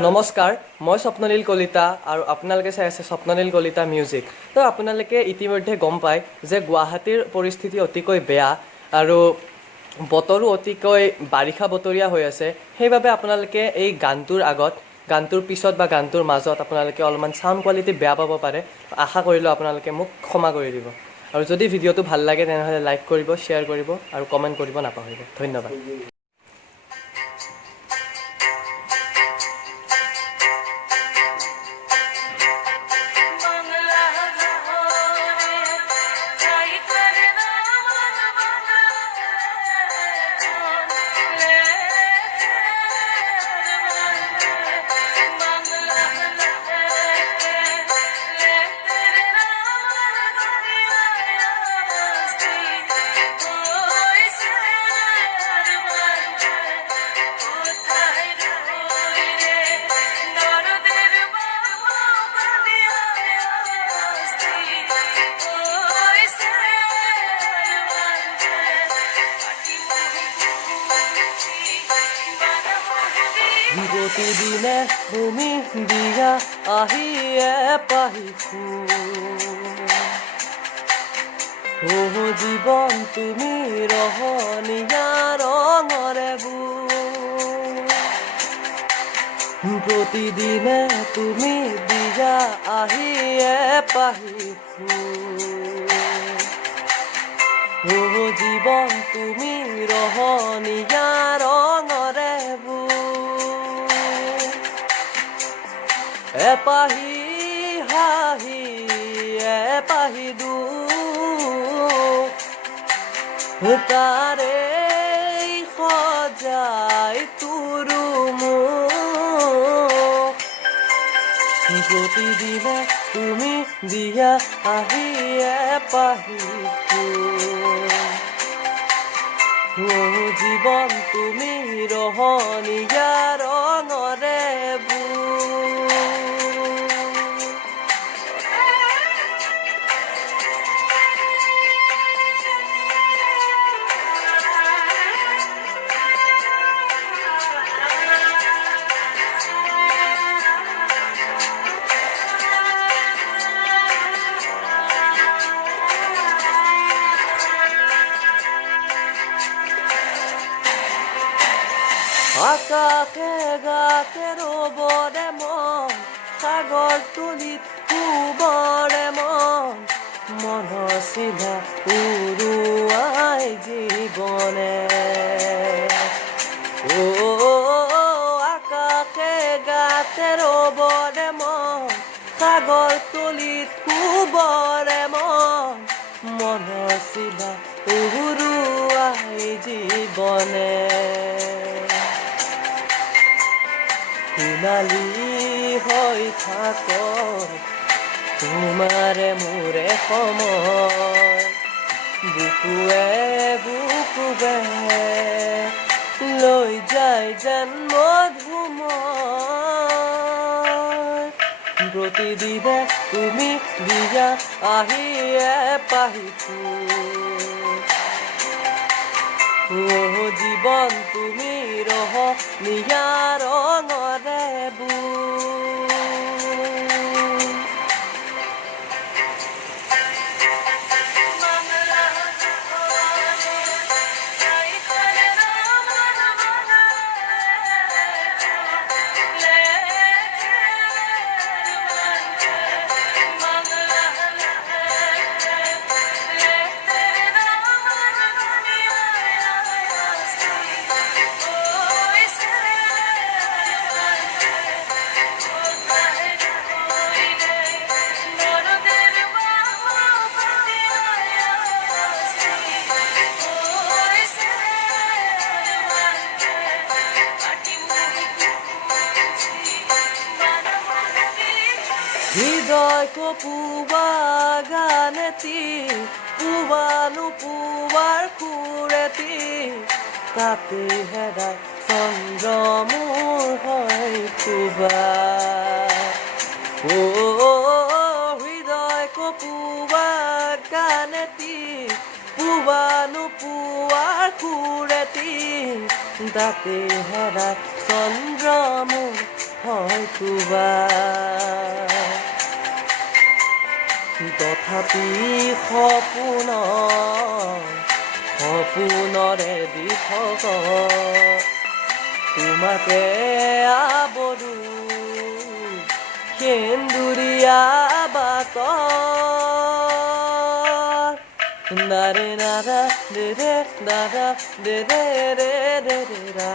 নমস্কাৰ, মই স্বপ্নলীল কলিতা আৰু আপোনালোকে চাই আছে স্বপ্নলীল কলিতা মিউজিক। তো আপোনালোকে ইতিমধ্যে গম পায় যে গুৱাহাটীৰ পৰিস্থিতি অতিকৈ বেয়া আৰু বতৰো অতিকৈ বাৰিষা বতৰীয়া হৈ আছে। সেইবাবে আপোনালোকে এই গানটোৰ পিছত বা গানটোৰ মাজত আপোনালোকে অলপমান ছাউণ্ড কোৱালিটি বেয়া পাব পাৰে। আশা কৰিলোঁ আপোনালোকে মোক ক্ষমা কৰি দিব। আৰু যদি ভিডিঅ'টো ভাল লাগে তেনেহ'লে লাইক কৰিব, শ্বেয়াৰ কৰিব আৰু কমেণ্ট কৰিব নাপাহৰিব। ধন্যবাদ। প্ৰতিদিনে তুমি দিয়া আহিয়ে পাহিছো জীৱন তুমি ৰহনীয়া ৰঙৰে প্ৰতিদিনে তুমি দিয়া আহিয়ে পাহিছো জীৱন তুমি ৰহনীয়া ৰঙৰে এপাহি হাঁহি এপাহি দুখ তাৰে সজাই তোৰো মুখ প্ৰতিদিনে তুমি দিয়া আহি এপাহিছো জীৱন তুমি ৰহনীয়া ৰঙৰে আকাশে গাতে ৰবৰে মন সাগৰ তুলিত শুবৰে মনৰ চিধা উৰুৱাই জীৱনে আকাশে গাতে ৰবৰে মন সাগৰ তুলিত শুবৰে মনৰ চিধা উৰুৱাই জীৱনে সোণালী হৈ থাক তোমাৰে মোৰে সময় বুকুৱে বুকুৱে লৈ যায় যেন মধুময় প্ৰতিদিনে তুমি দিয়া আহিয়ে পাহিছো জীৱন তুমি ৰহনীয়া ৰঙৰে হৃদয় কপুৱা গানেতি পুৱানো পুৱাৰ সুৰেতি তাতে হেৰাই চন্দ্ৰ মোৰ হয় খুবা হৃদয় কপুৱা গানেতি পুৱানো পুৱাৰ সুৰেতি তাতে হেৰাই চন্দ্ৰ মোৰ কোবা তথাপি সপোনৰে দি থকা তোমাকে আবৰু সেন্দুৰীয়া বাটত নাৰে নাৰা ৰে ৰে নাৰা ৰে ৰে ৰে ৰে ৰে ৰা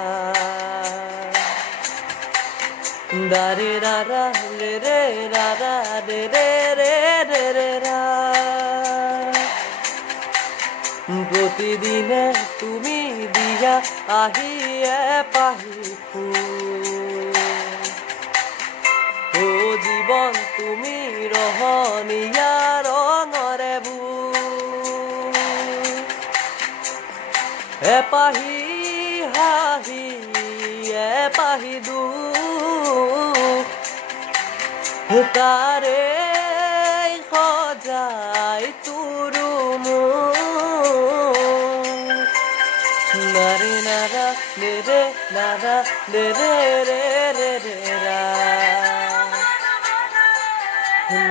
দাৰে ৰাৰা ৰে ৰে ৰাৰা ৰে ৰে ৰে ৰে ৰে ৰা প্ৰতিদিনে তুমি দিয়া আহিয়ে পাহি ফুল ও জীৱন তুমি ৰহণীয়া ৰঙৰে বুল এপাহি হাঁহি এপাহি দুখ তাৰে সজাই তোৰো নাৰে নাৰা ৰে ৰে নাৰা ৰে ৰে ৰে ৰে ৰে ৰা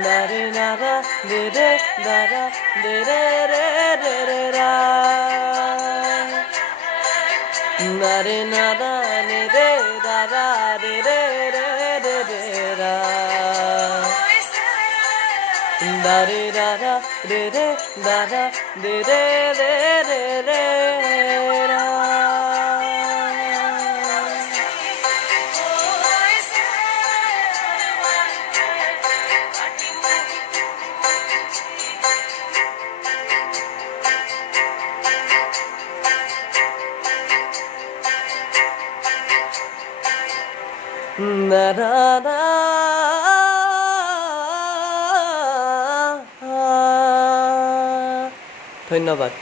নাৰে নাৰা ৰে ৰে নাৰা ৰে ৰে ৰে ৰে ৰে ৰা নাৰে নাৰা ৰে ৰে নাৰা ৰে ৰে ৰে ৰে ৰে ৰা দাৰে ৰাৰা ৰে ৰে দাৰা ৰে ৰে ৰে ৰে ৰে ৰা না না না ধন্যবাদ।